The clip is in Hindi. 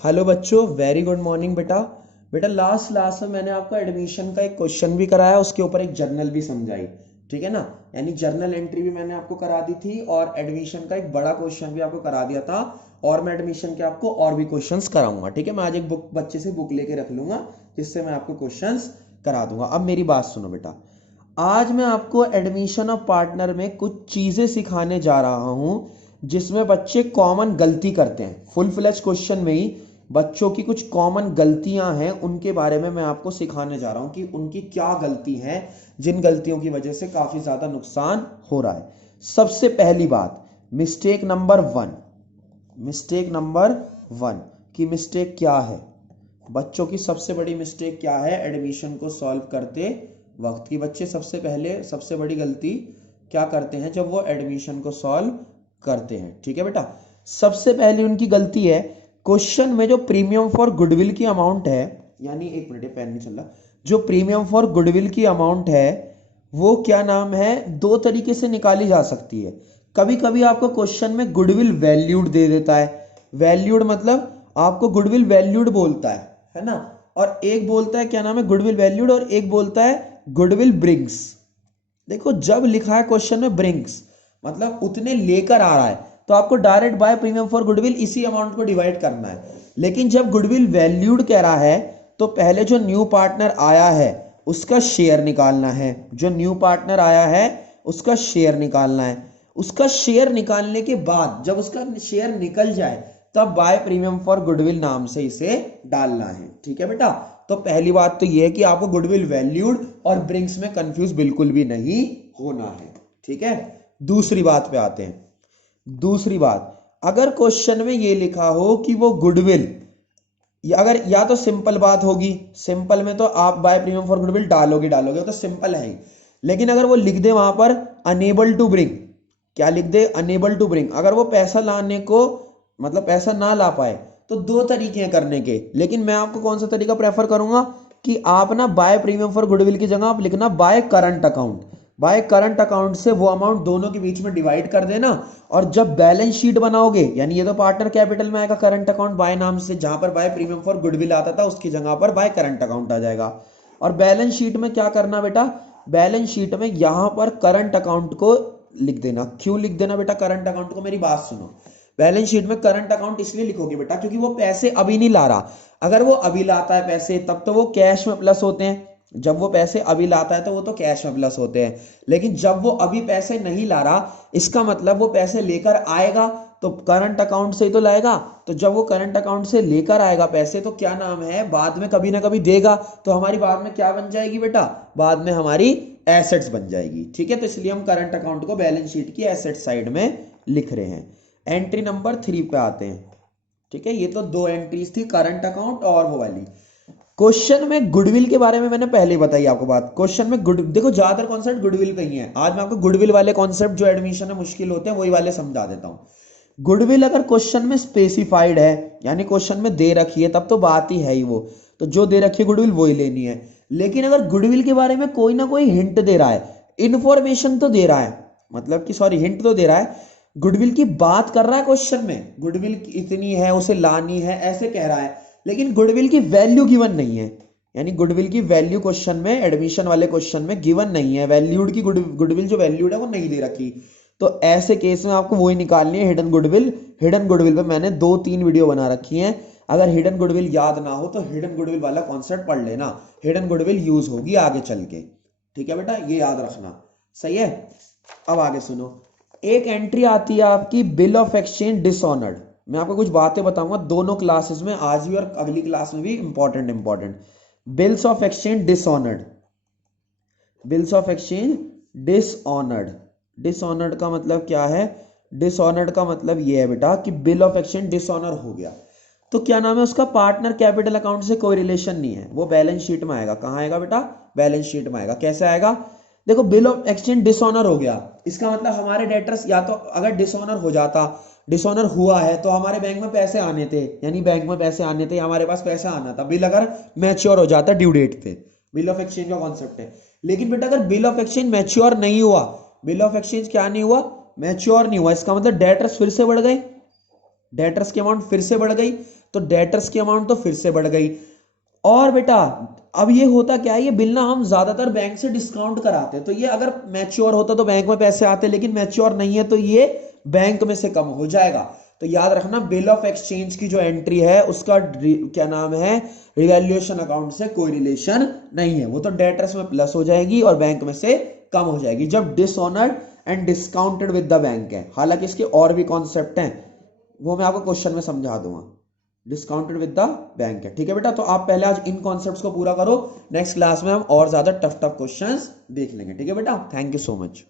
हेलो बच्चों, वेरी गुड मॉर्निंग बेटा। बेटा लास्ट क्लास में मैंने आपको एडमिशन का एक क्वेश्चन भी कराया, उसके ऊपर एक जर्नल भी समझाई। ठीक है ना। यानी जर्नल एंट्री भी मैंने आपको करा दी थी और एडमिशन का एक बड़ा क्वेश्चन भी आपको करा दिया था। और मैं एडमिशन के आपको और भी क्वेश्चंस कराऊंगा। ठीक है, मैं आज एक बुक बच्चे से बुक लेके रख लूंगा जिससे मैं आपको क्वेश्चंस करा दूंगा। अब मेरी बात सुनो बेटा, आज मैं आपको एडमिशन ऑफ पार्टनर में कुछ चीजें सिखाने जा रहा हूं जिसमें बच्चे कॉमन गलती करते हैं। फुल फ्लैश क्वेश्चन में ही बच्चों की कुछ कॉमन गलतियां हैं, उनके बारे में मैं आपको सिखाने जा रहा हूं कि उनकी क्या गलती है, जिन गलतियों की वजह से काफी ज्यादा नुकसान हो रहा है। सबसे पहली बात, mistake number one. Mistake number one की मिस्टेक क्या है? बच्चों की सबसे बड़ी मिस्टेक क्या है एडमिशन को सॉल्व करते वक्त की? बच्चे सबसे पहले सबसे बड़ी गलती क्या करते हैं जब वो एडमिशन को सॉल्व करते हैं? ठीक है बेटा, सबसे पहली उनकी गलती है क्वेश्चन में जो प्रीमियम फॉर गुडविल की अमाउंट है, यानी एक मिनट पेन नहीं चल रहा, जो प्रीमियम फॉर गुडविल की अमाउंट है वो क्या नाम है, दो तरीके से निकाली जा सकती है। कभी कभी आपको क्वेश्चन में गुडविल वैल्यूड दे देता है। वैल्यूड मतलब आपको गुडविल वैल्यूड बोलता है ना। और एक बोलता है क्या नाम है, गुडविल वैल्यूड, और एक बोलता है गुडविल ब्रिंग्स। देखो, जब लिखा है क्वेश्चन में ब्रिंग्स मतलब उतने लेकर आ रहा है, तो आपको direct by premium for goodwill इसी अमाउंट को डिवाइड करना है। लेकिन जब गुडविल वैल्यूड कह रहा है तो पहले जो न्यू पार्टनर आया है उसका शेयर निकालना है। जो न्यू पार्टनर आया है उसका शेयर निकालना है। उसका शेयर निकालने के बाद जब उसका शेयर निकल जाए तब बाय प्रीमियम फॉर गुडविल नाम से इसे डालना है। ठीक है बेटा, तो पहली बात तो यह है कि आपको गुडविल वैल्यूड और ब्रिंग्स में कंफ्यूज बिल्कुल भी नहीं होना है। ठीक है, दूसरी बात पे आते हैं। दूसरी बात, अगर क्वेश्चन में ये लिखा हो कि वो गुडविल, अगर या तो सिंपल बात होगी, सिंपल में तो आप बाय प्रीमियम फॉर गुडविल डालोगे डालोगे, तो सिंपल है ही। लेकिन अगर वो लिख दे वहां पर अनेबल टू ब्रिंग, क्या लिख दे, अनेबल टू ब्रिंग, अगर वो पैसा लाने को मतलब पैसा ना ला पाए, तो दो तरीके हैं करने के। लेकिन मैं आपको कौन सा तरीका प्रेफर करूंगा कि आप ना बाय प्रीमियम फॉर गुडविल की जगह आप लिखना by current account. By current account से वो अमाउंट दोनों के बीच में डिवाइड कर देना, और जब बैलेंस शीट बनाओगे, यानी ये तो पार्टनर कैपिटल में आएगा करंट अकाउंट बाय नाम से, जहां पर बाय प्रीमियम फॉर गुडविल आता था उसकी जगह पर बाय करंट अकाउंट आ जाएगा। और बैलेंस शीट में क्या करना बेटा, बैलेंस शीट में यहां पर करंट अकाउंट को लिख देना। क्यों लिख देना बेटा करंट अकाउंट को, मेरी बात सुनो। बैलेंस शीट में करंट अकाउंट इसलिए लिखोगे बेटा क्योंकि वो पैसे अभी नहीं ला रहा। अगर वो अभी लाता है पैसे तब तो वो कैश में प्लस होते हैं। जब वो पैसे अभी लाता है तो वो तो कैश में प्लस होते हैं। लेकिन जब वो अभी पैसे नहीं ला रहा, इसका मतलब वो पैसे लेकर आएगा तो करंट अकाउंट से ही तो लाएगा। तो जब वो करंट अकाउंट से लेकर आएगा पैसे, तो क्या नाम है, बाद में कभी ना कभी देगा, तो हमारी बाद में क्या बन जाएगी बेटा, बाद में हमारी एसेट्स बन जाएगी। ठीक है, तो इसलिए हम करंट अकाउंट को बैलेंस शीट की एसेट साइड में लिख रहे हैं। एंट्री नंबर 3 पे आते हैं। ठीक है, ये तो दो एंट्रीज थी, करंट अकाउंट और वो वाली। क्वेश्चन में गुडविल के बारे में मैंने पहले ही बताई आपको बात। क्वेश्चन में गुड, देखो ज्यादातर कॉन्सेप्ट गुडविल का ही है। आज मैं आपको गुडविल वाले कॉन्सेप्ट जो एडमिशन में मुश्किल होते हैं वही वाले समझा देता हूं। गुडविल अगर क्वेश्चन में स्पेसिफाइड है, यानी क्वेश्चन में दे रखी है, तब तो बात ही है ही वो, तो जो दे रखी है गुडविल वही लेनी है। लेकिन अगर गुडविल के बारे में कोई ना कोई हिंट दे रहा है, इंफॉर्मेशन तो दे रहा है, मतलब कि सॉरी हिंट तो दे रहा है, गुडविल की बात कर रहा है क्वेश्चन में, गुडविल इतनी है उसे लानी है ऐसे कह रहा है, लेकिन गुडविल की वैल्यू गिवन नहीं है। यानी गुडविल की वैल्यू क्वेश्चन में, एडमिशन वाले क्वेश्चन में गिवन नहीं है। वैल्यूड की गुडविल जो वैल्यूड है वो नहीं दे रखी। तो ऐसे केस में आपको वही निकालनी है, हिडन गुडविल। हिडन गुडविल पे मैंने 2-3 वीडियो बना रखी हैं। अगर हिडन गुडविल याद ना हो तो हिडन गुडविल वाला कॉन्सेप्ट पढ़ लेना, हिडन गुडविल यूज होगी आगे चल के। ठीक है बेटा, ये याद रखना, सही है। अब आगे सुनो, एक एंट्री आती है आपकी बिल ऑफ एक्सचेंज डिसऑनर्ड। मैं आपको कुछ बातें बताऊंगा दोनों क्लासेस में, आज भी और अगली क्लास में भी, important. Bills of exchange dishonoured, bills of exchange dishonoured. Dishonoured का मतलब क्या है? डिसऑनर्ड का मतलब यह है बेटा कि बिल ऑफ एक्सचेंज डिसऑनर हो गया तो क्या नाम है, उसका पार्टनर कैपिटल अकाउंट से कोई रिलेशन नहीं है, वो बैलेंस शीट में आएगा। कहां आएगा बेटा? बैलेंस शीट में आएगा। कैसे आएगा? देखो, बिल ऑफ एक्सचेंज डिसऑनर हो गया, इसका मतलब हमारे डेटर्स, या तो अगर डिसऑनर हो जाता, डिसऑनर हुआ है तो हमारे बैंक में पैसे आने थे, यानी बैंक में पैसे आने थे, हमारे पास पैसा आना था। बिल अगर मैच्योर हो जाता ड्यू डेट पे, बिल ऑफ एक्सचेंज का कॉन्सेप्ट है। लेकिन बेटा अगर बिल ऑफ एक्सचेंज मैच्योर नहीं हुआ, बिल ऑफ एक्सचेंज क्या नहीं हुआ, मैच्योर नहीं हुआ, इसका मतलब डेटर्स फिर से बढ़ गए, डेटर्स की अमाउंट फिर से बढ़ गई। तो डेटर्स की अमाउंट तो फिर से बढ़ गई। और बेटा अब ये होता क्या है, ये बिल ना हम ज्यादातर बैंक से डिस्काउंट कराते हैं, तो ये अगर मैच्योर होता तो बैंक में पैसे आते, लेकिन मैच्योर नहीं है तो ये बैंक में से कम हो जाएगा। तो याद रखना बिल ऑफ एक्सचेंज की जो एंट्री है उसका क्या नाम है, रिवैल्यूएशन अकाउंट से कोई रिलेशन नहीं है, वो तो डेटर्स में प्लस हो जाएगी और बैंक में से कम हो जाएगी जब dishonoured and discounted with the bank है। हालांकि इसके और भी कॉन्सेप्ट हैं, वो मैं आपको क्वेश्चन में समझा दूंगा। डिस्काउंटेड विद द बैंक है, ठीक है बेटा। तो आप पहले आज इन कॉन्सेप्ट्स को पूरा करो, नेक्स्ट क्लास में हम और ज्यादा टफ टफ क्वेश्चंस देख लेंगे, ठीक है बेटा। Thank you so much.